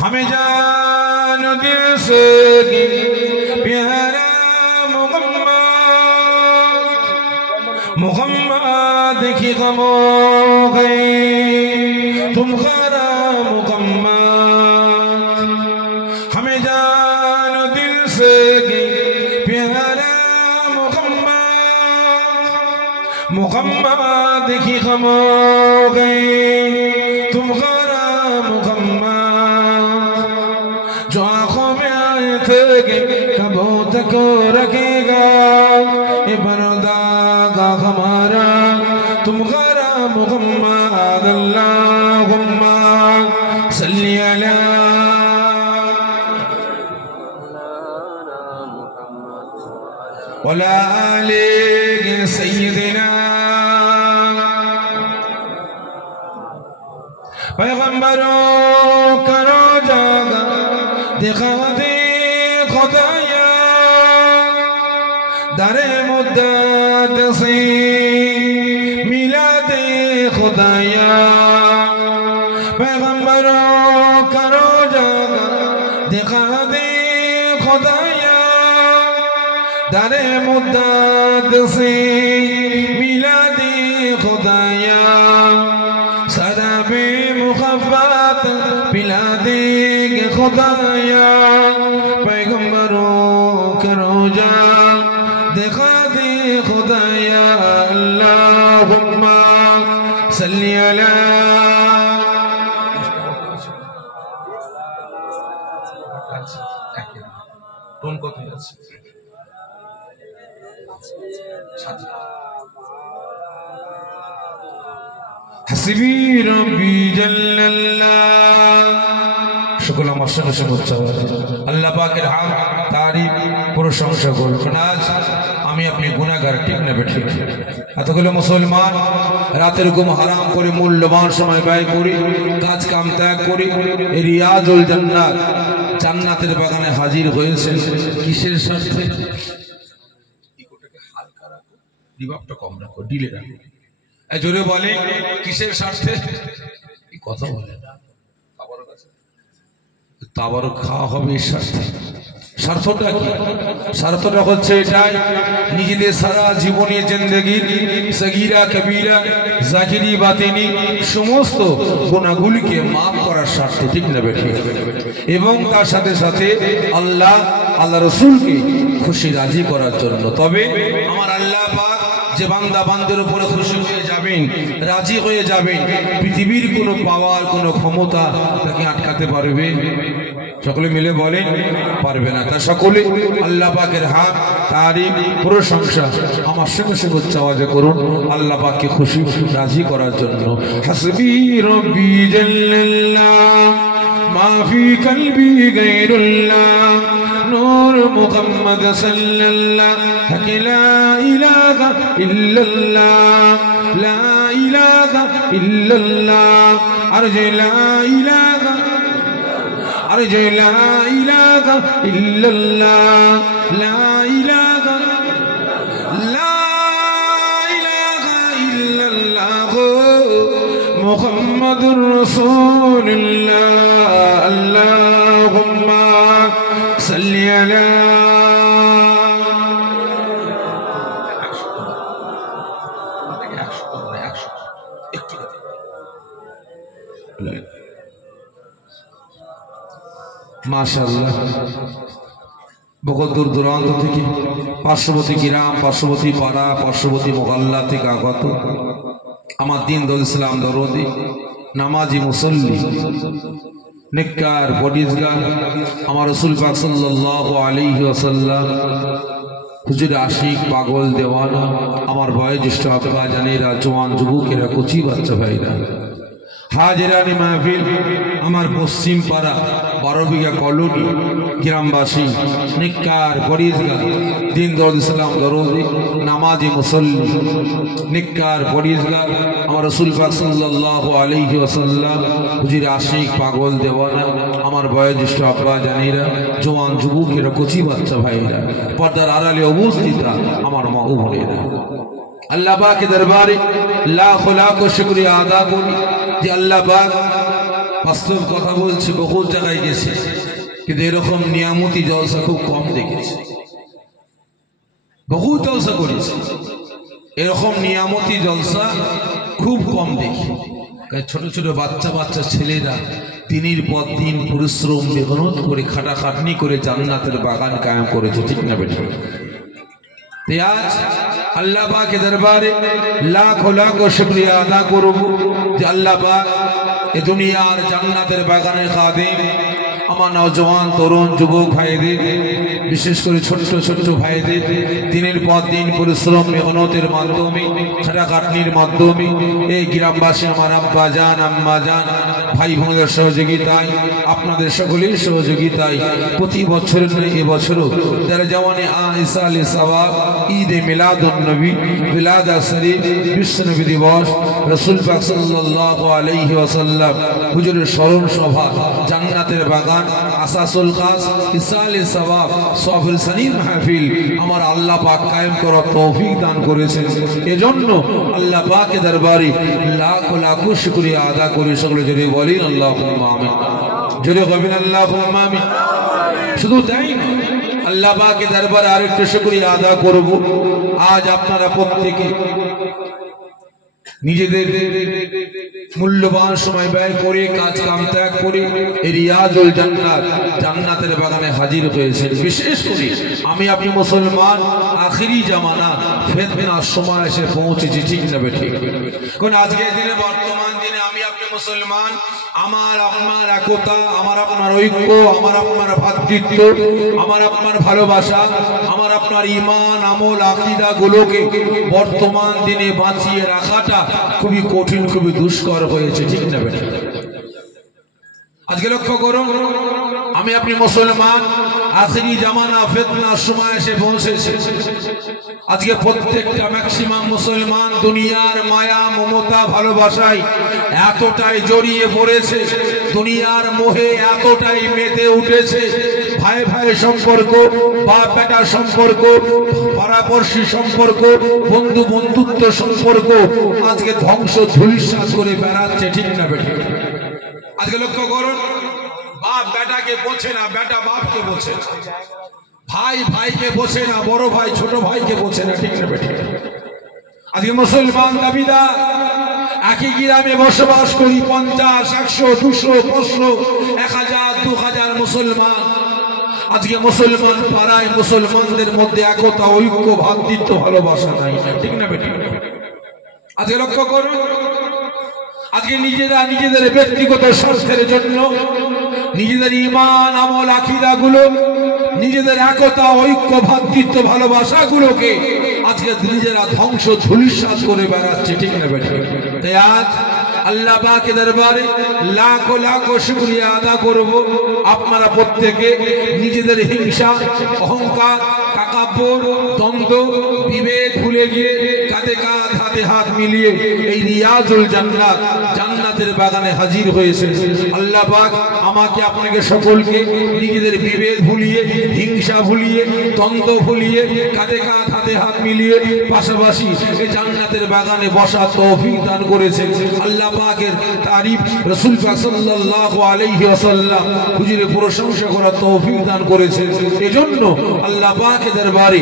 हमें जान दिल से प्यारा मुहम्मद की गम हो गई तुम्हारा मुहम्मद हमें जान दिल से प्यारा मुहम्मद की गम हो गई तुम्हारा मुहम्मद जो आंखों में आए थे कब तक रखेगा ये बरदागा हमारा तुम्हारा मुहम्मद अल्लाहुम्मा सल्ली अला वला आले सय्यदिना पैगंबरों करो जागा दिखा दे खुदाया दरे मुद्दत से मिला दे खुदाया पैगंबरों करो जागा दिखा दे खुदाया दरे मुद्दत से मिला दे खुदाया सदा बे मुहब्बत पिला देंगे खुदाया पैगंबरों करो जा दिखा दे खुदाया अल्लाहुम्मा सल्ली अला टोन কোথায় আছে হাসবি রব্বি জাল্লাল্লাহ সকল আমার সঙ্গে আল্লাহ পাকের হাম তারিফ প্রশংসা করবেন আজ আমি আপনি গুনাহগার ঠিক না ঠিক এতগুলো মুসলমান রাতের ঘুম হারাম করে মূল্যবান সময় ব্যয় করি কাজ কাম ত্যাগ করি রিয়াজুল জান্নাত জান্নাতের বাগানে হাজির হয়েছেন কিসের স্বার্থে ইকোটাকে হালকা রাখো রিভাবটা কম রাখো ডিলে রাখো জোরে বলে কিসের স্বার্থে কথা বলে না তাবারক খাওয়া হবে এই স্বার্থে স্বার্থটা কি স্বার্থটা হচ্ছে এটাই নিজেদের সারা জীবনের জিন্দেগি সগীরা কবিরা জাহিরি বাতিনি সমস্ত গুনাহগুলিকে মাফ করার স্বার্থে ঠিক না বেঠিক এবং তার সাথে সাথে আল্লাহ রাসূলকে খুশি রাজি করার জন্য তবে আমার আল্লাহ পাক যে বান্দা বান্দার উপরে খুশি হয়ে যাবেন রাজি হয়ে যাবেন পৃথিবীর কোনো পাওয়ার কোনো ক্ষমতা তাকে আটকাতে পারবে সকলে মিলে বলেন পারবে না তা সকলে আল্লাহ পাকের হাত তারিফ প্রশংসা আমার সঙ্গে সঙ্গে উচ্চ আওয়াজে করুন আল্লাহ পাককে খুশি রাজি করার জন্য হাসবি রব্বি জাল্লাল্লাহ মা ফি কলবি গায়রুল্লাহ নূর মুহাম্মদ সাল্লাল্লাহু লা ইলাহা ইল্লাল্লাহ লা ইলাহা ইল্লাল্লাহ আরজে লা ইলাহা আরজে লা ইলাহা ইল্লাল্লাহ লা ইলাহা ইল্লাল্লাহ মুহাম্মাদুর রাসূলুল্লাহ আল্লাহুম্মা সাল্লি আলা মাশাআল্লাহ बहुत दूर दूराন্ত থেকে পার্শ্ববর্তী গ্রাম পার্শ্ববর্তী পাড়া পার্শ্ববর্তী মোহল্লা থেকে আগত আমার দিন দল ইসলাম দরদি নামাজি মুসল্লি নেককার পরহেজগার আমার রাসূল পাক সাল্লাল্লাহু আলাইহি ওয়াসাল্লাম হুজুর আশিক পাগল দেওয়ানা আমার বয়োজ্যেষ্ঠ আব্বা জানেরা জওয়ান যুবকেরা কচি বাচ্চা ভাইরা হাজিরানি মাহফিল আমার পশ্চিম পাড়া 12 বিঘা কলোনি গ্রামবাসী নেককার পরহেজগার দিন দরুদ সালাম দরুদি নামাজি মুসল্লি নেককার পরহেজগার আমার রাসূল পাক সাল্লাল্লাহু আলাইহি ওয়াসাল্লাম হুজুর আশিক পাগল দেওয়ানা আমার বয়োজ্যেষ্ঠ আব্বা জানেরা জওয়ান যুবকেরা কচি বাচ্চা ভাইরা পর্দার আড়ালে অবস্থিত আমার মা ও বোনেরা अल्लाह पाक के दरबार लाखों लाखों शुक्रिया अदा करी कि अल्लाह पाक বাস্তব কথা বলছি, বহু জায়গায় গেছি, কিন্তু এরকম নিয়ামতি জলসা খুব কম দেখেছি। বহু জলসা করেছি, এরকম নিয়ামতি জলসা খুব কম দেখি। ছোট ছোট বাচ্চা বাচ্চা ছেলেরা দিনের পর দিন পরিশ্রম মেহনত করে খাটাখাটনি করে জান্নাতের বাগান কায়েম করেছে, ঠিক না বেটা? আজ আল্লাহ পাকের দরবারে লাখো লাখো শুকরিয়া আদা করব যে আল্লাহ পাক এ দুনিয়ার জান্নাতের বাগানের খাদেম আমার নওজওয়ান তরুণ যুবক ভাইদের, বিশেষ করে ছোট্ট ছোট্ট ভাইদের দিনের পর দিন পরিশ্রম মেহনতের মাধ্যমে খাটাখাটনির মাধ্যমে এই গ্রামবাসী আমার আব্বা জান আম্মা জান ভাই বোনদের সহযোগিতায়, আপনাদের সকলের সহযোগিতায় প্রতি বছরের নয় এবছরও যারা জওয়ানে ইসালে সওয়াব ঈদে মিলাদুন নবী মিলাদা শরীফ বিশ্বনবী দিবস রাসূল পাক সাল্লাল্লাহু আলাইহি ওয়াসাল্লাম হুজুরের স্মরণ সভা জান্নাতের বাগান আসাসুল খাস ইসালে সওয়াব সফর সানির মাহফিল আমার আল্লাহ পাক কায়েম করার তৌফিক দান করেছেন। এজন্য আল্লাহ পাকের দরবারে লাখো লাখো শুকরিয়া আদা করে সকলে জোরে বলেন আল্লাহুম্মা আমিন। জোরে বলেন আল্লাহুম্মা আমিন। শুধু তাই না, আল্লাহ পাকের দরবারে আরেকটু শুকরিয়া আদা করব। আজ আপনারা প্রত্যেকে নিজেদের মূল্যবান সময় ব্যয় করে কাজ কাম ত্যাগ করে রিয়াজুল জান্নাত জান্নাতের বাগানে হাজির হয়েছেন। বিশেষ করে আমি আপনি মুসলমান আখিরি জামানা ফিতনার সময় এসে পৌঁছেছি, ঠিক না বেঠিক? কোন আজকের দিনে বর্তমান দিনে আমি আপনি মুসলমান, আমার আপনার একতা, আমার আপনার ঐক্য, আমার আপনার ভ্রাতৃত্ব, আমার আপনার ভালোবাসা, আমার আপনার ঈমান আমল আকীদা গুলোকে বর্তমান দিনে বাঁচিয়ে রাখাটা খুবই কঠিন, খুবই দুষ্কর হয়েছে, ঠিক না বেটা? আজকে লক্ষ্য করুন, আমি আপনি মুসলমান আখিরি জামানা ফিতনার সময় এসে পৌঁছেছে। আজকে প্রত্যেকটা ম্যাক্সিমাম মুসলমান দুনিয়ার মায়া মমতা ভালোবাসায় এতটাই জড়িয়ে পড়েছে, দুনিয়ার মোহে এতটাই মেতে উঠেছে, ভাই ভাই সম্পর্ক, বাপ বেটা সম্পর্ক, পাড়াপড়শি সম্পর্ক, বন্ধু বন্ধুত্ব সম্পর্ক আজকে ধ্বংস ধূলিসাৎ করে বেড়াচ্ছে, ঠিক না বেটা? আজকে লক্ষ্য করুন, বাপ বেটাকে বোঝে না, বেটা বাপকে বোঝে না, ভাই ভাইকে বোঝে না, বড় ভাই ছোট ভাইকে বোঝে না, ঠিক না বেটা? আজকে মুসলমান দাবিদার একই গ্রামে বসবাস করি, 50, 100, 200, 500, 1000, 2000 মুসলমান। আজকে মুসলমান পাড়ায় মুসলমানদের মধ্যে একতা ঐক্য ভ্রাতৃত্ব ভালোবাসা নাই, ঠিক না বেটা? আজকে লক্ষ্য করুন, আজকে নিজেরা নিজেদের ব্যক্তিগত স্বার্থের জন্য নিজেদের ঈমান আমল আকীদা গুলো, নিজেদের একতা ঐক্য ভ্রাতৃত্ব ভালোবাসা গুলোকে আজকে নিজেরা ধ্বংস ধূলিসাৎ করে বেড়াচ্ছে, ঠিক না বেটা? তাই আজ আল্লাহ পাকের দরবারে লাখো লাখো শুকরিয়া আদা করব। আপনারা প্রত্যেকে নিজেদের হিংসা অহংকার তাকাব্বুর দ্বন্দ্ব বিভেদ ভুলে গিয়ে কাঁধে কাঁধ হাতে হাত মিলিয়ে এই রিয়াজুল জান্নাত জান্নাতের বাগানে হাজির হয়েছে। আল্লাহ পাক আমাকে আপনাকে সকলকে নিজেদের বিভেদ ভুলিয়ে হিংসা ভুলিয়ে দ্বন্দ্ব ভুলিয়ে কাঁধে কাঁধ হাতে হাত মিলিয়ে পাশাপাশি এই জান্নাতের বাগানে বসার তৌফিক দান করেছেন। আল্লাহ পাকের তারিফ রাসূল পাক সাল্লাল্লাহু আলাইহি ওয়াসাল্লাম হুজুরের প্রশংসা করার তৌফিক দান করেছেন। এজন্য আল্লাহ পাকের দরবারে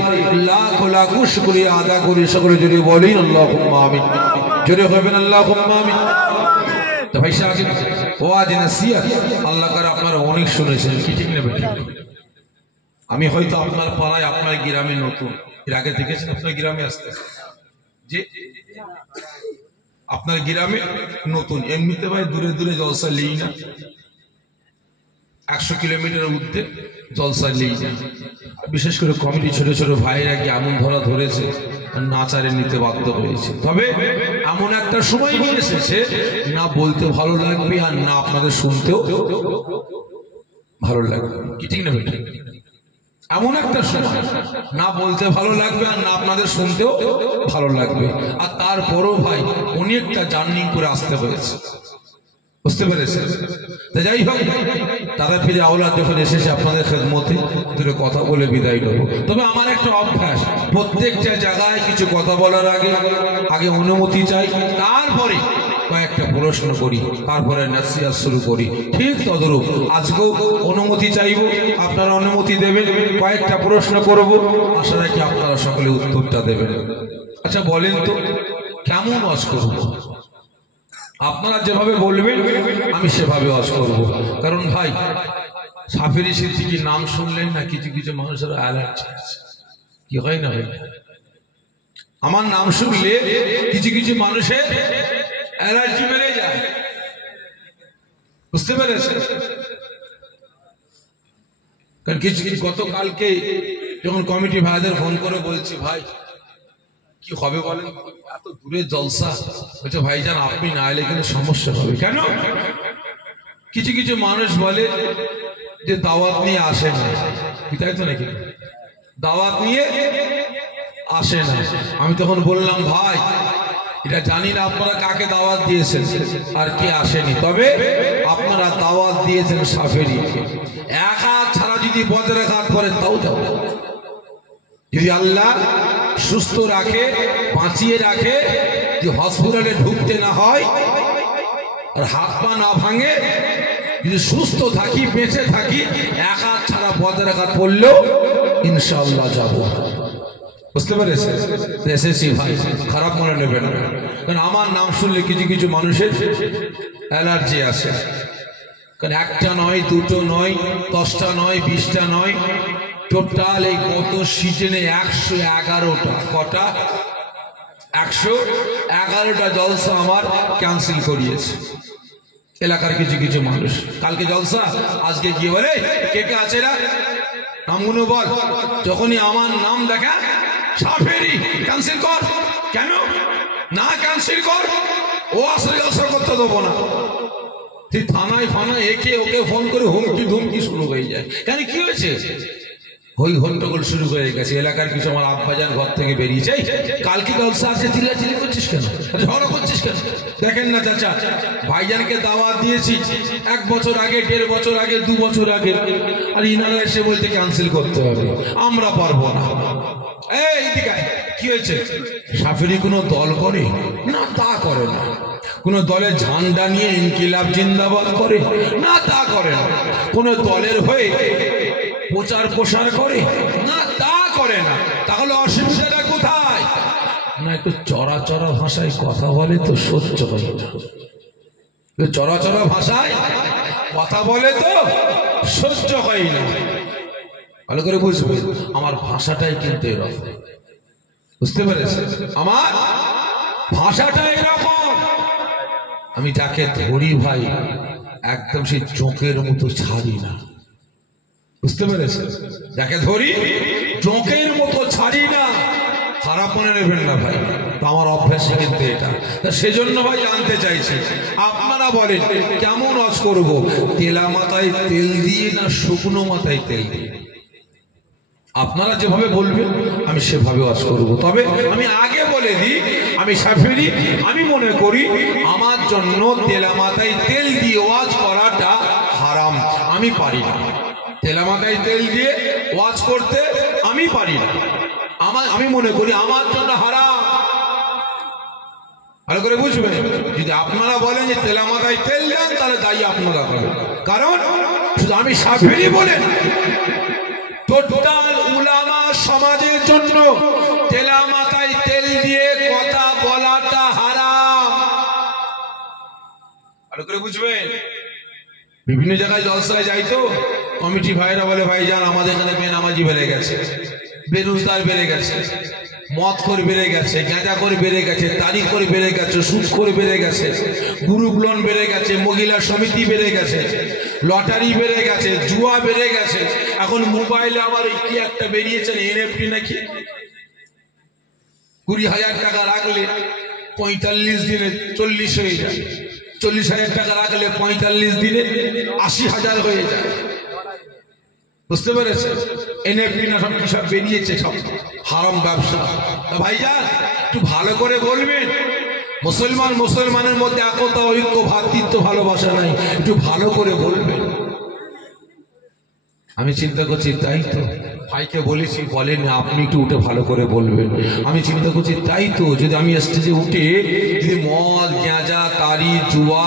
লাখো লাখো শুকরিয়া আদা করে সকলে জোরে বলেন আল্লাহুম্মা আমিন। জোরে বলবেন আল্লাহুম্মা আমিন। তো ভাই সাহেব ওয়াজ নসিহত আল্লাহ করে আপনারা অনেক শুনেছেন, কি ঠিক না বেটা? আমি হয়তো আপনার পাড়ায় আপনার গ্রামে নতুন, এর আগে দেখেছেন আপনার গ্রামে আসতে যে আপনার গ্রামে নতুন, এমনিতে ভাই দূরে দূরে জলসা নেই না, 100 কিলোমিটার ঊর্ধ্বে জলসা নেই না। বিশেষ করে কমিটি ছোট ছোট ভাইরা কি এমন ধরা ধরেছে নাচারে নিতে বাধ্য হয়েছে। তবে এমন একটা সময় এসেছে না বলতে ভালো লাগবে আর না আপনাদের শুনতেও ভালো লাগবে, কি ঠিক না বেটা? এমন একটা সময় না বলতে ভালো লাগবে আর না আপনাদের শুনতেও ভালো লাগবে। আর তারপরও ভাই অনেকটা জার্নি করে আসতে হয়েছে, বুঝতে পেরেছেন? যাই হোক, তারা ফিরে আওলাদ যখন এসেছে আপনাদের খেদমতে দুটো কথা বলে বিদায় নেব। তবে আমার একটা অভ্যাস, প্রত্যেকটা জায়গায় কিছু কথা বলার আগে অনুমতি চাই, তারপরে কয়েকটা প্রশ্ন করি, তারপরে নসিহত শুরু করি। ঠিক তদরূপ আজকেও অনুমতি চাইব, আপনারা অনুমতি দেবেন, কয়েকটা প্রশ্ন করব, আশা রাখি আপনারা সকলে উত্তরটা দেবেন। আচ্ছা বলেন তো কেমন ওয়াজ করব? আপনারা যেভাবে বলবেন আমি সেভাবে ওয়াজ করব। কারণ ভাই সাফেরি সিদ্দিকীর নাম শুনলেন না, কিছু কিছু মানুষের অ্যালার্জি আছে, কি হয় না ভাই? আমার নাম শুনলে কিছু কিছু মানুষের অ্যালার্জি বেড়ে যায়, বুঝতে পেরেছেন? কারণ কিছু গতকালকে যখন কমিটি ভাইদের ফোন করে বলছি ভাই কি হবে বলেন, এত দূরে জলসা, বলছে ভাইজান আপনি না এলে কিন্তু সমস্যা হবে। কেন? কিছু কিছু মানুষ বলে যে দাওয়াত নিয়ে আসে না, তাই তো নাকি? দাওয়াত নিয়ে আসে না। আমি তখন বললাম ভাই এটা জানি না আপনারা কাকে দাওয়াত দিয়েছেন আর কে আসেনি, তবে আপনারা দাওয়াত দিয়েছেন সাফেরি। এক হাত ছাড়া যদি বজ্রের হাত করে তাও যাও, যদি আল্লাহ সুস্থ রাখে, বাঁচিয়ে রাখে, যে হসপিটালে ঢুকতে না হয় আর হাত পা না ভাঙে, যদি সুস্থ থাকি, বেঁচে থাকি, এক হাত ছাড়া বজ্রের হাত পড়লেও ইনশাআল্লাহ যাব। বুঝতে পেরেছেন? এসেছি ভাই, খারাপ মনে নেবেন না, কারণ আমার নাম শুনলে কিছু কিছু মানুষের অ্যালার্জি আছে। কারণ একটা নয়, দুটো নয়, 10টা নয়, 20টা নয়, টোটাল এই গত সিজনে 111টা, কটা? 111টা জলসা আমার ক্যান্সেল করিয়েছে এলাকার কিছু কিছু মানুষ। কালকে জলসা, আজকে গিয়ে বলে কে কে আছে না নামগুলো বল, যখনই আমার নাম দেখা সাফেরি ক্যান্সেল কর। কেন না ক্যান্সেল কর? ও আসলে জলসা করতে দেবো না। তুই থানায় ফানায় একে ওকে ফোন করে হুমকি ধুমকি শুরু হয়ে যায়। কেন কি হয়েছে? হই হট্টগোল শুরু হয়ে গেছে। এলাকার কিছু আমার আব্বাজান ঘর থেকে বেরিয়েছে, কালকে জলসা আছে, চিল্লাচিল্লি করছিস কেন, ঝগড়া করছিস কেন? দেখেন না চাচা, ভাইজানকে দাওয়াত দিয়েছি 1 বছর আগে, 1.5 বছর আগে, 2 বছর আগে, আর ইনারা এসে বলতে ক্যান্সেল করতে হবে, আমরা পারবো না। এই দিকে কি হয়েছে? সাফেরি কোনো দল করে না, তা করে না। কোন দলের ঝান্ডা নিয়ে ইনকিলাব জিন্দাবাদ করে না, তা করে না। কোন দলের হয়ে প্রচার প্রসার করে না, তা করে না। তাহলে অসুবিধাটা কোথায়? না একটু চড়া চড়া ভাষায় কথা বলে তো সহ্য হয় না, চড়া চড়া ভাষায় কথা বলে তো সহ্য হয় না। ভালো করে বুঝবে, আমার ভাষাটাই কিন্তু এরকম, বুঝতে পেরেছে? আমার ভাষাটা এরকম। আমি যাকে ধরি ভাই একদম সেই চোখের মতো ছাড়ি না, বুঝতে পেরেছে? যাকে ধরি চোখের মতো ছাড়ি না। খারাপ মনে নেবেন না ভাই, আমার অভ্যাস কিন্তু এটা। সেজন্য ভাই জানতে চাইছি আপনারা বলেন কেমন ওয়াজ করব? তেলা মাথায় তেল দিয়ে না শুকনো মাথায় তেল দিয়ে? আপনারা যেভাবে বলবেন আমি সেভাবে ওয়াজ করব। তবে আমি আগে বলে দিই, আমি সাফেরি, আমি মনে করি আমার জন্য তেলা মাথায় তেল দিয়ে ওয়াজ করাটা হারাম, আমি পারি না। তেলা মাথায় তেল দিয়ে ওয়াজ করতে আমি পারি না, আমি মনে করি আমার জন্য হারাম। ভালো করে বুঝবেন, যদি আপনারা বলেন যে তেলা মাথায় তেল দেন তাহলে দায়ী আপনারা করবেন। কারণ শুধু আমি সাফেরি বলেন, টোটাল উলামা সমাজের জন্য তেলা মাথায় তেল দিয়ে কথা বলাটা হারাম। ভালো করে বুঝবেন। বিভিন্ন জায়গায় জলসায় যাই তো কমিটি ভাইরা বলে ভাইজান আমাদের এখানে বেনামাজি বেড়ে গেছে, বেরোজগার বেড়ে গেছে, মদ করে বেড়ে গেছে, গাঁজা করে বেড়ে গেছে, তারিখ করে বেড়ে গেছে, সুদ করে বেড়ে গেছে, গ্রুপ লোন বেড়ে গেছে, মহিলা সমিতি বেড়ে গেছে, লটারি বেড়ে গেছে, জুয়া বেড়ে গেছে। এখন মোবাইলে আবার কি একটা বেরিয়েছে এনএফটি নাকি, 20,000 টাকা রাখলে 45 দিনে 40 হয়ে যায়, 40,000 টাকা রাখলে 45 দিনে 80,000 হয়ে যায়। বুঝতে পেরেছে? এনএফটি না সব কি সব বেরিয়েছে, সব হারাম ব্যবসা। ভাইজান একটু ভালো করে বলবেন, মুসলমানের মধ্যে একতা, ঐক্য, ভ্রাতৃত্ব, ভালোবাসা নাই, একটু ভালো করে বলবেন। আমি চিন্তা করছি তাই তো ভাইকে বলেছি, বলেন আপনি একটু উঠে ভালো করে বলবেন। আমি চিন্তা করছি তাই তো, যদি আমি স্টেজে উঠে যদি মদ, গাঁজা, তারি, জুয়া,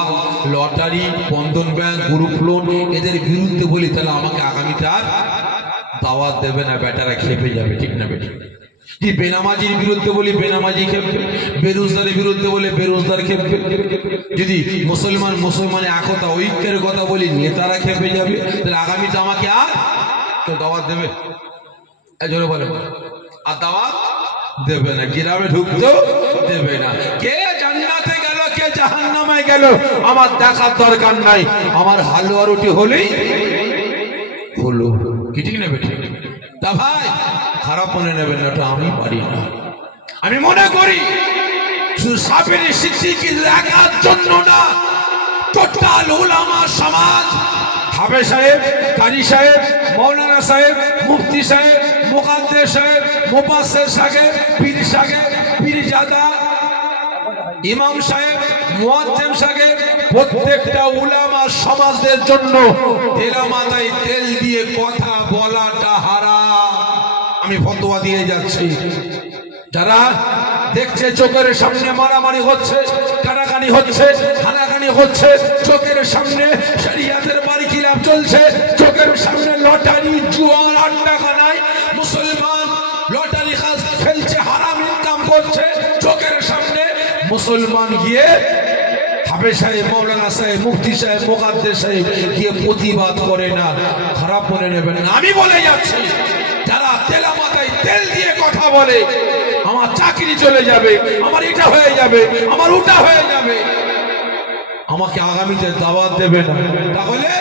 লটারি, বন্ধন ব্যাংক, গ্রুপ লোন এদের বিরুদ্ধে বলি, তাহলে আমাকে আগামীটা দাওয়াত দেবে না, বেটারা খেপে যাবে, ঠিক না বেটি? যদি বেনামাজির বিরুদ্ধে বলি, বেনামাজি খেপবে। বেরোজগারের বিরুদ্ধে বলে বেরোজগার খেপবে। যদি মুসলমানের একতা ঐক্যের কথা বলি, নেতারা খেপে যাবে। তাহলে আগামীটা আমাকে আর কেউ দাওয়াত দেবে? জোরে বলে, আর দাওয়াত দেবে না, গ্রামে ঢুকতেও দেবে না। কে জান্নাতে গেল, কে জাহান্নামে গেল আমার দেখার দরকার নাই। আমার হালুয়া রুটি হলেই হলো, কি ঠিক না বেটি? তা ভাই খারাপ মনে নেবেন না, ওটা আমি পারি না। আমি মনে করি শুধু সাবির সিদ্দিকী একার জন্য না, টোটাল উলামা সমাজ, হাফেজ সাহেব, কাজী সাহেব, মৌলানা সাহেব, মুফতি সাহেব, মুকাদ্দেস সাহেব, মুফাসসির সাহেব, পীর সাহেব, পীরজাদা, ইমাম সাহেব, মুয়াজ্জিম সাহেব, প্রত্যেকটা উলামা সমাজের জন্য তেলা মাথায় তেল দিয়ে কথা বলাটা হারাম। আমি ফতোয়া দিয়ে যাচ্ছি। যারা দেখছে চোখের সামনে মারামারি হচ্ছে, কাটাকানি হচ্ছে, হানাকানি হচ্ছে, চোখের সামনে শরিয়াতের বাড়ি খিলাফ চলছে, চোখের সামনে লটারি, জুয়ার আড্ডাখানায় মুসলমান লটারি খেলছে, হারাম ইনকাম করছে, চোখের সামনে মুসলমান গিয়ে হাফেজ সাহেব, মৌলানা সাহেব, মুফতি সাহেব, মুকাদ্দেস সাহেব গিয়ে প্রতিবাদ করে না। খারাপ মনে নেবেন না, আমি বলে যাচ্ছি, যারা তেলা মাথায় তেল দিয়ে কথা বলে, আমার চাকরি চলে যাবে, আমার এটা হয়ে যাবে, আমার ওটা হয়ে যাবে, আমাকে আগামীতে দাওয়াত দেবে না, তাহলে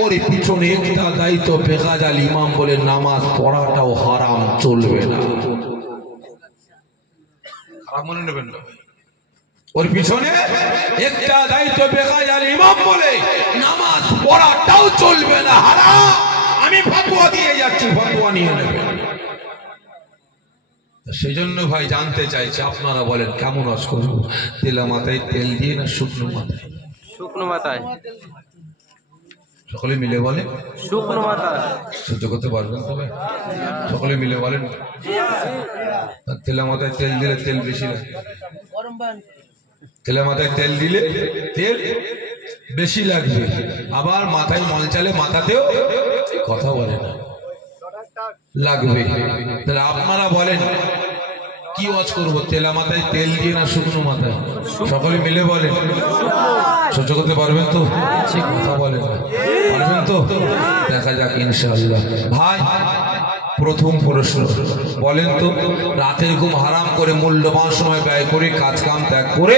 ওর পিছনে একটা দায়িত্ব বেকাজাল ইমাম বলে নামাজ পড়াটাও হারাম, চলবে না। খারাপ মনে নেবেন না, ওর পিছনে একটা দায়িত্ব বেকাজাল ইমাম বলে নামাজ পড়াটাও চলবে না, হারাম। আমি ফতোয়া দিয়ে যাচ্ছি, ফতোয়া নিয়ে নেবেন। সেই জন্য ভাই জানতে চাইছি, আপনারা বলেন কেমন ওয়াজ করব? তেলা মাথায় তেল দিয়ে না শুকনো মাথায়? শুকনো মাথায়। সকলে মিলে বলেন শুকনো মাথায়। সহ্য করতে পারবেন তবে? সকলে মিলে বলেন। তেলা মাথায় তেল দিলে তেল বেশি লাগে, তেলা মাথায় তেল দিলে তেল বেশি লাগবে, আবার মাথায় মল চালে মাথাতেও কথা বলে না লাগবে। তাহলে আপনারা বলেন কি ওয়াজ করব, তেলা মাথায় তেল দিয়ে না শুকনো মাথায়? সকলে মিলে বলেন। সহ্য করতে পারবেন তো? কথা বলেন, পারবেন তো? দেখা যাক ইনশাআল্লাহ। ভাই প্রথম প্রশ্ন, বলেন তো, রাতের ঘুম হারাম করে মূল্যবান সময় ব্যয় করে কাজ কাম ত্যাগ করে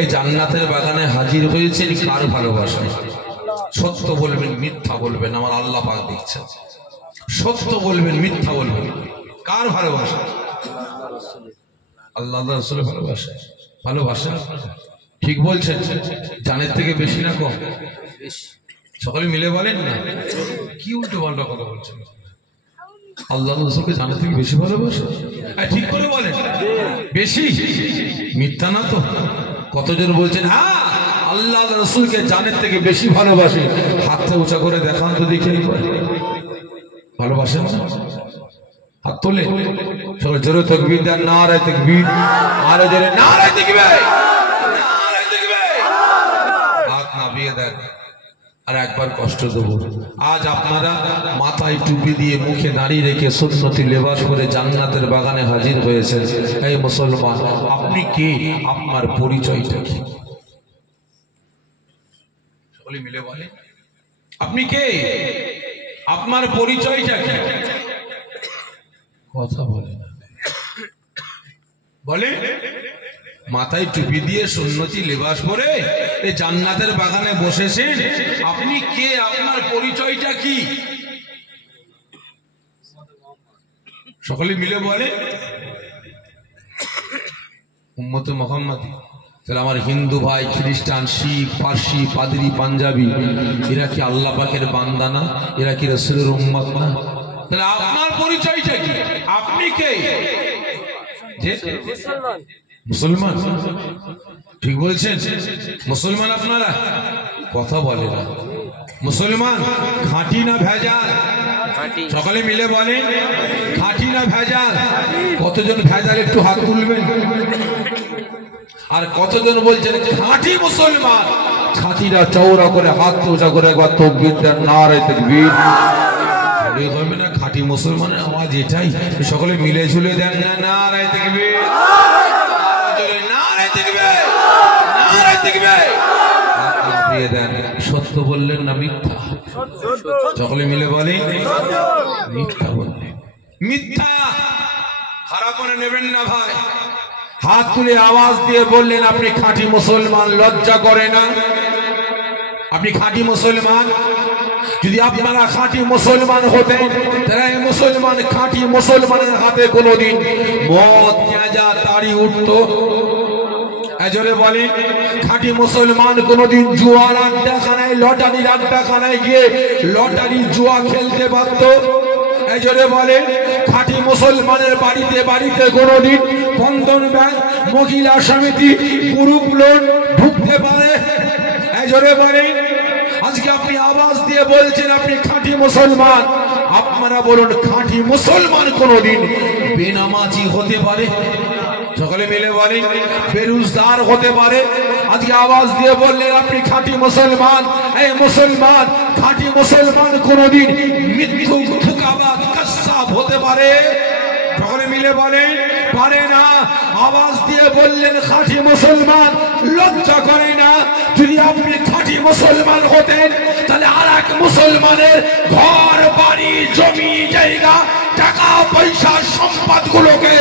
এই জান্নাতের বাগানে হাজির হয়েছেন কার ভালোবাসায়? সত্য বলবেন, মিথ্যা বলবেন, আমার আল্লাহ পাক দেখছেন। সত্য বলবেন, মিথ্যা বলবেন, কার ভালোবাসা? আল্লাহ রাসূলের ভালোবাসা। ভালোবাসেন আপনারা? ঠিক বলছেন, জানের থেকে বেশি না কম? সকলে মিলে বলেন না, কি উল্টো পাল্টা কথা বলছেন? আল্লাহ রাসূলকে জানের থেকে বেশি ভালোবাসে? ঠিক করে বলেন, বেশি? মিথ্যা না তো? কতজন বলছেন হ্যাঁ আল্লাহ রাসূলকে জানের থেকে বেশি ভালোবাসে? হাতটা উঁচা করে দেখান তো দেখি। ভালোবাসেন না? হাত তোলে সকলে জোরে তাকবীর দেন, নারে তাকবীর, আরো জোরে নারে তাকবীর, নারে তাকবীর, হাত নামিয়ে দেন। আর একবার কষ্ট দেব, আজ আপনারা মাথায় টুপি দিয়ে মুখে দাঁড়িয়ে রেখে সুন্নতি লেবাস করে জান্নাতের বাগানে হাজির হয়েছেন। এই মুসলমান, আপনি কে? আপনার পরিচয়টা কি? সকলে মিলে বলেন, আপনি কে? আপনার পরিচয়টা কি? কথা বলে না, বলে মাথায় টুপি দিয়ে সুন্নতি লেবাস পরে এই জান্নাতের বাগানে বসেছেন, আপনি কে? আপনার পরিচয়টা কি? সকলে মিলে বলে উম্মতে মুহাম্মাদি। তাহলে আমার হিন্দু ভাই, খ্রিস্টান, শিখ, পার্সি, পাদ্রী, পাঞ্জাবি, এরা কি আল্লাহ পাকের বান্দা না? এরা কি রাসূলের উম্মত না? তাহলে আপনার পরিচয়টা কি? আপনি কে? মুসলমান। ঠিক বলছেন, মুসলমান আপনারা? কথা বলে না। মুসলমান খাঁটি না ভেজাল? সকালে মিলে বলেন খাঁটি না ভেজাল? কতজন ভেজাল একটু হাত তুলবেন? আর কতজন বলছেন খাঁটি মুসলমান? ছাতিরা চওড়া করে হাত উঁচা করে একবার তাকবীর দেন, নারে তাকবীর। হবে না খাঁটি মুসলমানের আওয়াজ এটাই। সকলে মিলে ঝুলে দেন না, নারে তাকবীর, নারে তাকবীর, নারে তাকবীর। দেন সত্য বললেন না মিথ্যা? সকলে মিলে বলেন মিথ্যা বললেন। মিথ্যা খারাপ মনে নেবেন না ভাই। হাত তুলে আওয়াজ দিয়ে বললেন আপনি খাঁটি মুসলমান, লজ্জা করে না? আপনি খাঁটি মুসলমান? যদি আপনারা খাঁটি মুসলমান হতেন তাহলে মুসলমান খাঁটি মুসলমানের হাতে কোনোদিন মদ গাঁজা তাড়ি উঠতো? এজরে বলেন খাঁটি মুসলমান কোনোদিন জুয়ার আড্ডাখানায় লটারির আড্ডাখানায় গিয়ে লটারি জুয়া খেলতে পারত? এজরে বলেন খাঁটি মুসলমানের বাড়িতে বাড়িতে কোনোদিন বন্ধন ব্যাংক, মহিলা সমিতি, গ্রুপ লোন ঢুকতে পারে? এজরে বলেন আজকে আপনি আওয়াজ দিয়ে বলছেন আপনি খাঁটি মুসলমান। আপনারা বলুন খাঁটি মুসলমান কোনোদিন বেনামাজি হতে পারে? সকলে মিলে বলেন বেরোজগার হতে পারে? আজকে আওয়াজ দিয়ে বললেন আপনি খাঁটি মুসলমান। এই মুসলমান, খাঁটি মুসলমান কোনোদিন মিথ্যুক, ধোঁকাবাজ, কাসসাব হতে পারে? সকলে মিলে বলেন পারে না। আওয়াজ দিয়ে বললেন খাঁটি মুসলমান, লজ্জা করে না? যদি আপনি খাঁটি মুসলমান হতেন তাহলে আর এক মুসলমানের ঘর বাড়ি জমি জায়গা টাকা পয়সা সম্পদগুলোকে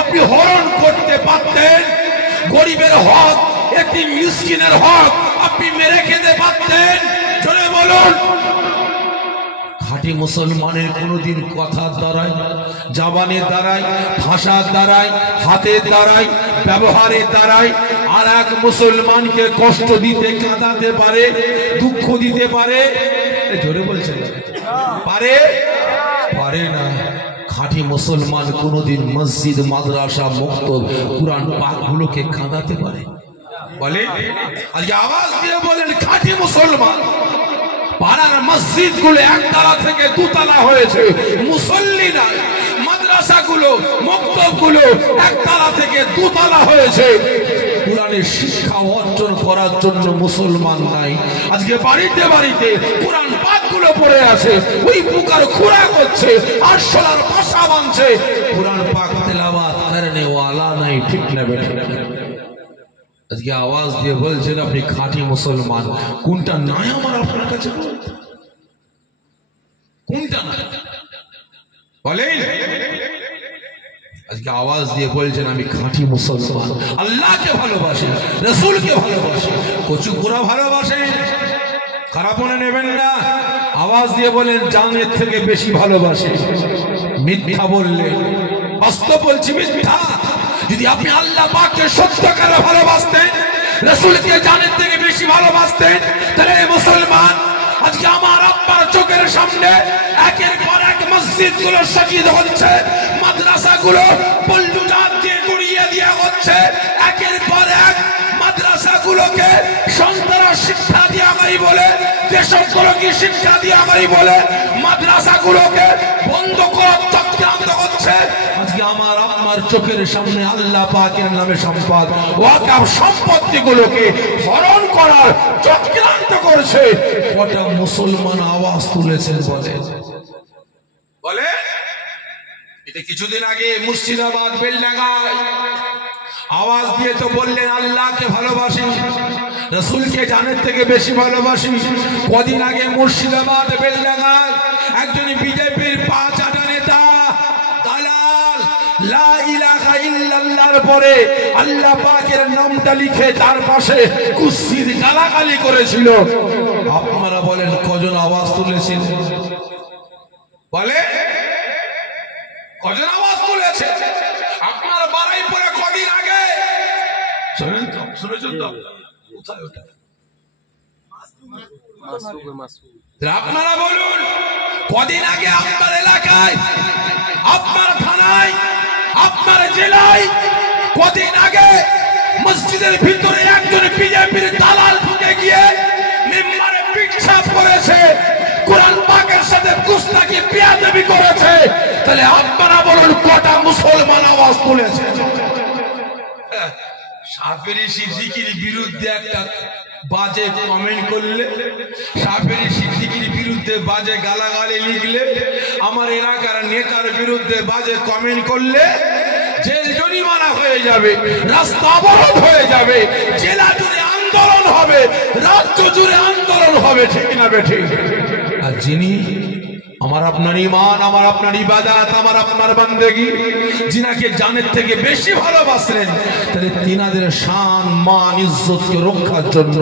আপনি হরণ করতে পারতেন। গরিবের হক, একটি মিসকিনের হক আপনি মেরে খেতে পারতেন। চলে বলুন খাঁটি মুসলমানের কোনোদিন কথার দ্বারাই, জবানের দ্বারাই, ভাষার দ্বারাই, হাতের দ্বারাই, ব্যবহারের দ্বারাই আর এক মুসলমানকে কষ্ট দিতে, কাঁদাতে পারে, দুঃখ দিতে পারে? জোরে বলছেন পারে? পারে না। খাঁটি মুসলমান কোনোদিন মসজিদ, মাদ্রাসা, মক্তব, কুরআন পাকগুলোকে কাঁদাতে পারে? বলে আজকে আওয়াজ দিয়ে বলেন খাঁটি মুসলমান। পাড়ার মসজিদ গুলো একতলা থেকে দুতলা হয়েছে, মুসল্লি নাই। মাদ্রাসাগুলো, মক্তবগুলো একতলা থেকে দুতলা হয়েছে, কোরআনের শিক্ষা অর্জন করার জন্য মুসলমান নাই। আজকে বাড়িতে বাড়িতে কোরআন পাকগুলো পড়ে আছে, ওই পুকার খুঁড়া করছে, আরশোলার ভাষা বানছে, কোরআন পাক তেলাওয়াত করনে ওয়ালা নাই। ঠিক না বেটা? আজকে আওয়াজ দিয়ে বলছেন আপনি খাঁটি মুসলমান। কোনটা নাই আমার আপনার কাছে? কোনটা নাই বলেন? আজকে আওয়াজ দিয়ে বলছেন আমি খাঁটি মুসলমান, আল্লাহকে ভালোবাসি, রাসূলকে ভালোবাসি, কচু পোড়া ভালোবাসেন। খারাপ মনে নেবেন না। আওয়াজ দিয়ে বলেন জানের থেকে বেশি ভালোবাসে। মিথ্যা বললে, বাস্তব বলছি মিথ্যা। যদি আপনি আল্লাহ পাককে সত্যিকারে ভালোবাসতেন, রাসূলকে জানের থেকে বেশি ভালোবাসতেন, তাহলে মুসলমান আজকে আমার আপনার চোখের সামনে একের পর এক মসজিদগুলো সাজিয়ে হচ্ছে, মাদ্রাসাগুলো পল্টুজাত দিয়ে গুড়িয়ে দেওয়া হচ্ছে, একের পর এক মাদ্রাসাগুলোকে সন্তানরা শিক্ষা দেওয়া হয় বলে, দেশগুলোকে শিক্ষা দেওয়া হয় বলে মাদ্রাসাগুলোকে বন্ধ করার চক্রান্ত হচ্ছে। আজকে আমার আপনার চোখের সামনে আল্লাহ পাকের নামে সম্পদ, ওয়াকফ সম্পত্তিগুলোকে হরণ করার চক্রান্ত করছে। কটা মুসলমান আওয়াজ তুলেছেন বলে? বলে এটা কিছুদিন আগে মুর্শিদাবাদ বেলডাঙ্গায় আওয়াজ দিয়ে তো বললেন আল্লাহকে ভালোবাসি, রাসূলকে জানের থেকে বেশি ভালোবাসি। কদিন আগে মুর্শিদাবাদ বেলডাঙ্গায় একজন বিজেপির 5 আটা নেতা দালাল লা ইলাহা ইল্লাল্লাহর পরে আল্লাহ পাকের নামটা লিখে তার পাশে কুসির গালাগালি করেছিল। আপনারা বলেন কজন আওয়াজ তুলেছেন? বলে কজন আওয়াজ তুলেছে? আপনার বাড়াই পরে কদিন আগে শুনেছেন তো? কোথায় ওটা? আপনারা বলুন কদিন আগে আপনার এলাকায়, আপনার থানায়, আপনার জেলায় কদিন আগে মসজিদের ভিতরে একজন বিজেপির দালাল ঢুকে গিয়ে মেম্বারে পিটছাপ করেছে, কোরআন পাকের সাথে গুস্তাখি যদি বেয়াদবি করেছে তাহলে আপনারা বলুন কটা মুসলমান আওয়াজ তুলেছে? শাফেরি সিদ্দিকীর বিরুদ্ধে একটা বাজে কমেন্ট করলে, শাফেরি সিদ্দিকীর বিরুদ্ধে বাজে গালাগালি লিখলে, আমার এলাকার নেতার বিরুদ্ধে বাজে কমেন্ট করলে জেল জরিমানা হয়ে যাবে, রাস্তা অবরোধ হয়ে যাবে, জেলা জুড়ে আন্দোলন হবে, রাজ্য জুড়ে আন্দোলন হবে, ঠিক না বেঠিক? আর যিনি আমার আপনার ঈমান, আমার আপনার ইবাদত, আমার আপনার বান্দেগী, যিনাকে জানের থেকে বেশি ভালোবাসেন, তাহলে তিনাদের শান মান ইজ্জতকে রক্ষার জন্য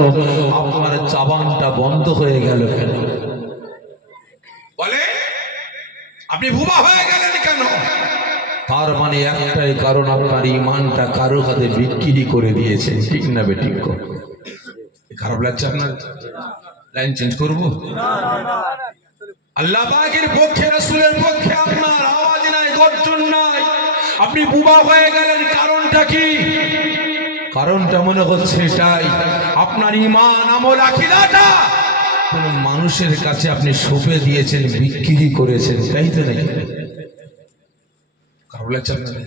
আপনার জবানটা বন্ধ হয়ে গেল কেন? বলে আপনি বুবা হয়ে গেলেন কেন? তার মানে একটাই কারণ, আপনার ঈমানটা কারো হাতে বিক্রি করে দিয়েছেন, ঠিক না বেঠিক? খারাপ লাগছে আপনার? লাইন চেঞ্জ করবো? আল্লাহ পাকের পক্ষে, রাসূলের পক্ষে আপনার আওয়াজ নাই, গর্জন নাই, আপনি বুবা হয়ে গেলেন। কারণটা কি? কারণটা মনে হচ্ছে এটাই, আপনার ঈমান আমল আকীদাটা কোন মানুষের কাছে আপনি সঁপে দিয়েছেন, বিক্রি করেছেন, তাই তো নাকি? খারাপ লাগছে আপনার?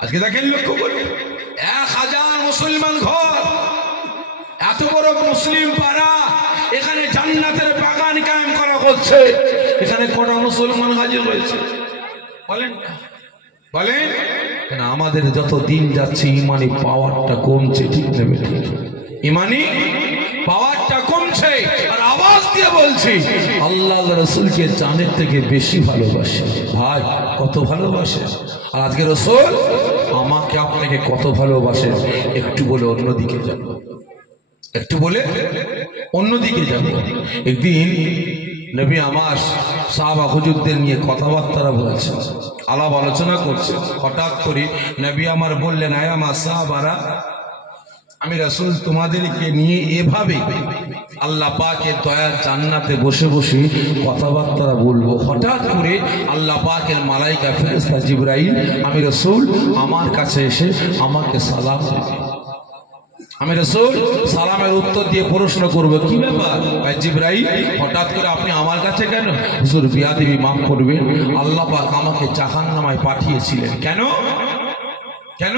আজকে দেখেন, লক্ষ্য করুন, 1000 মুসলমান ঘর, এত বড় মুসলিম পাড়া, এখানে জান্নাতের বাগান কায়েম করা হচ্ছে, এখানে কটা মুসলমান হাজির হয়েছে বলেন? বলেন কেন? আমাদের যত দিন যাচ্ছে ইমানি পাওয়ারটা কমছে, ঠিক না বেঠিক? ইমানি পাওয়ারটা কমছে। আর আওয়াজ দিয়ে বলছি, আল্লাহ রাসূলকে জানের থেকে বেশি ভালোবাসে। ভাই কত ভালোবাসে? আর আজকে রাসূল আমাকে আপনাকে কত ভালোবাসে, একটু বলে অন্যদিকে যাব, একটু বলে অন্যদিকে যাব। একদিন নবী আমার সাহাবা হুজুরদের নিয়ে কথাবার্তা বলছে, আলাপ আলোচনা করছে, হঠাৎ করে নবী আমার বললেন, আয় আমার সাহাবারা, আমি রাসূল তোমাদেরকে নিয়ে এভাবে আল্লাহ পাকের দয়ার জান্নাতে বসে বসে কথাবার্তা বলবো। হঠাৎ করে আল্লাহ পাকের মালাইকা ফেরেশতা জিবরাইল আমি রাসূল আমার কাছে এসে আমাকে সালাম দেবে। আমি রাসূল সালামের উত্তর দিয়ে প্রশ্ন করব, কি ব্যাপার ভাই জিবরাইল, হঠাৎ করে আপনি আমার কাছে কেন? হুজুর বিয়াদবি মাফ করবেন, আল্লাহ পাক আমাকে জাহান্নামে পাঠিয়েছিলেন। কেন? কেন?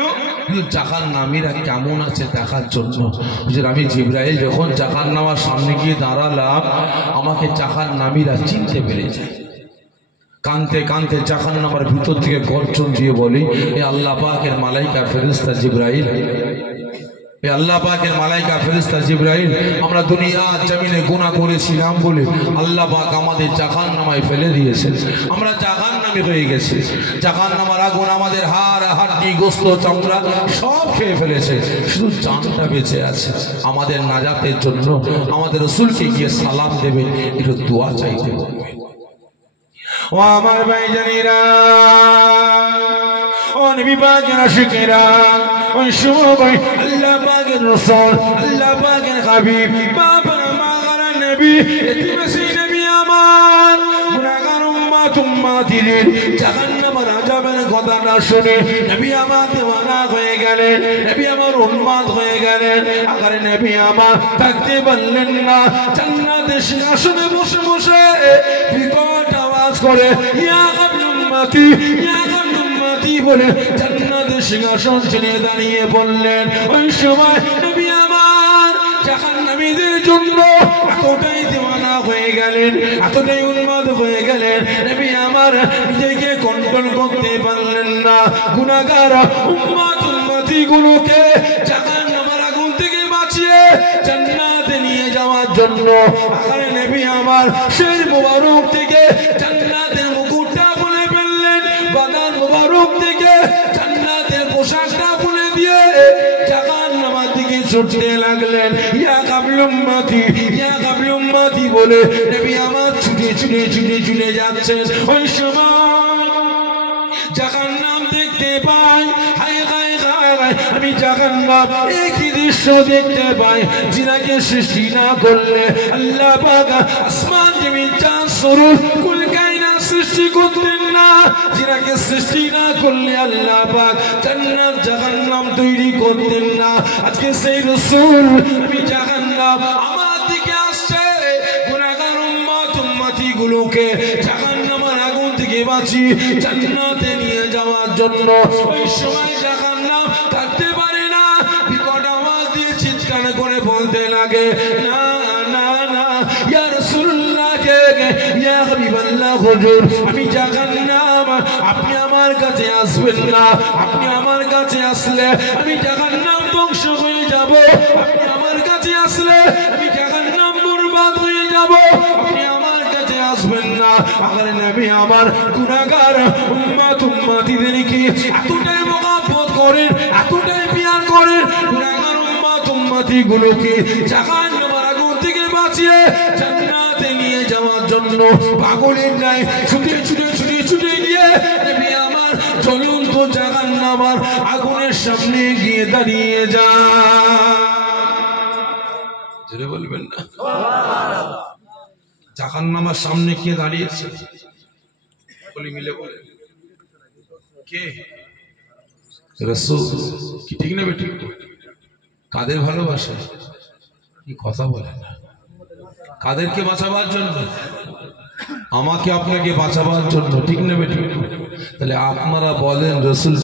জাহান্নামীরা কেমন আছে দেখার জন্য। হুজুর আমি জিবরাইল যখন জাহান্নামের সামনে গিয়ে দাঁড়ালাম, আমাকে জাহান্নামীরা চিনতে পেরে যায়। কানতে কানতে জাহান্নামের ভিতর থেকে গর্জন দিয়ে বলে, এ আল্লাহ পাকের মালাইকা ফেরেশতা জিবরাইল, এ আল্লাহ পাকের মালাইকা ফেরেশতা জিবরাইল, আমরা দুনিয়া জমিনে গুনাহ করেছিলাম বলে আল্লাহ পাক আমাদের জাহান্নামে ফেলে দিয়েছেন, আমরা জাহান্নামী হয়ে গেছি। জাহান্নামের আগুন আমাদের হাড় হাড্ডি গোশত চামড়া সব খেয়ে ফেলেছে, শুধু জানটা বেঁচে আছে। আমাদের নাজাতের জন্য আমাদের রাসূলকে গিয়ে সালাম দেবে, একটু দোয়া চাইতে বলবে। ও আমার ভাইজানেরা, ও নবী পাকের আশিকেরা, ওই সময় আল্লাহ পাকের রাসূল, আল্লাহ পাকের হাবিব, বাবার মাগার নবী, এতিমেসি নবী আমার গুনাহগার উম্মতিদের জাহান্নামের আযাবের কথা না শুনে নবী আমার দেওয়ানা হয়ে গেলেন, নবী আমার উম্মত হয়ে গেলেন। আগার নবী আমার থাকতে পারলেন না, জান্নাতের সিংহাসনে বসে বসে বিকট আওয়াজ করে, ইয়া কাবল উম্মতি, ইয়া কাবল উম্মতি বলে জান্নাতের সিংহাসন ছেড়ে দাঁড়িয়ে বললেন। ওই সময় নবী আমার জাহান্নামীদের জন্য এতটাই দেওয়ানা হয়ে গেলেন, এতটাই উন্মাদ হয়ে গেলেন, নবী আমার নিজেকে কন্ট্রোল করতে পারলেন না। গুনাহগার উম্মতি গুলোকে জাহান্নামের আগুন থেকে বাঁচিয়ে জান্নাতে নিয়ে যাওয়ার জন্য আগার নবী আমার সেই মোবারক থেকে জান্নাতের মুকুটটা খুলে ফেললেন, বাদান মোবারক থেকে জান্নাতের পোশাকটা খুলে দিয়ে জাহান্নামের দিকে ছুটতে লাগলেন। ইয়া কাবল উম্মতি, ইয়া কাবল উম্মতি বলে নবী আমার ছুটে ছুটে ছুটে ছুটে যাচ্ছেন। ওই সময় জাহান্নাম দেখতে পাই, হায় হায় হায়, আমি জাহান্নাম একই দৃশ্য দেখতে পাই, যিনাকে সৃষ্টি না করলে আল্লাহ পাক আসমান জমিন চাঁদ সূরজ কুল কায়নাত সৃষ্টি করতেন না, যিনাকে সৃষ্টি না করলে আল্লাহ পাক জান্নাত জাহান্নাম তৈরি করতেন না। আজকে সেই রাসূল আমি জাহান্নাম আমার দিকে আসছে, গুনাহগার উম্মতি গুলোকে জাহান্নামের আগুন থেকে বাঁচিয়ে জান্নাতে নিয়ে যাওয়ার জন্য। ওই সময় জাহান্নাম থাকতে পারে না, বিকট আওয়াজ দিয়ে চিৎকার করে বলতে লাগে, না না না ইয়া রাসূলুল্লাহ, ইয়া হাবিবাল্লাহ, হুজুর আমি জাহান্নাম, আপনি আমার কাছে আসবেন না। আপনি আমার কাছে আসলে আমি জাহান্নাম ধ্বংস হয়ে যাব। আপনি আমার কাছে আসলে আমি জাহান্নাম বরবাদ হয়ে যাব। আপনি আমার কাছে আসবেন না। আরে নবী আমার গুনাহগার উম্মতিদেরকে এতটাই মহব্বত করেন, এতটাই প্যার করেন, গুনাহগার উম্মতি গুলোকে জাহান্নামের আগুন থেকে বাঁচিয়ে জান্নাতে নিয়ে যাওয়ার জন্য পাগলের ন্যায় ছুটে ছুটে ছুটে ছুটে গিয়ে নবী আমার জ্বলন্ত জাহান্নামের আগুনের সামনে গিয়ে দাঁড়িয়ে যায়। জোরে বলবেন না? জাহান্নামের সামনে গিয়ে দাঁড়িয়েছে, বলি মিলে বলে কে? রাসূল। কি ঠিক না বেটি? কাদের ভালোবাসে? কি কথা বলে না? কাদেরকে বাঁচাবার জন্য? আমাকে আপনাকে বাঁচাবার জন্য, ঠিক না বেটি? তাহলে আপনারা বলেন রাসূল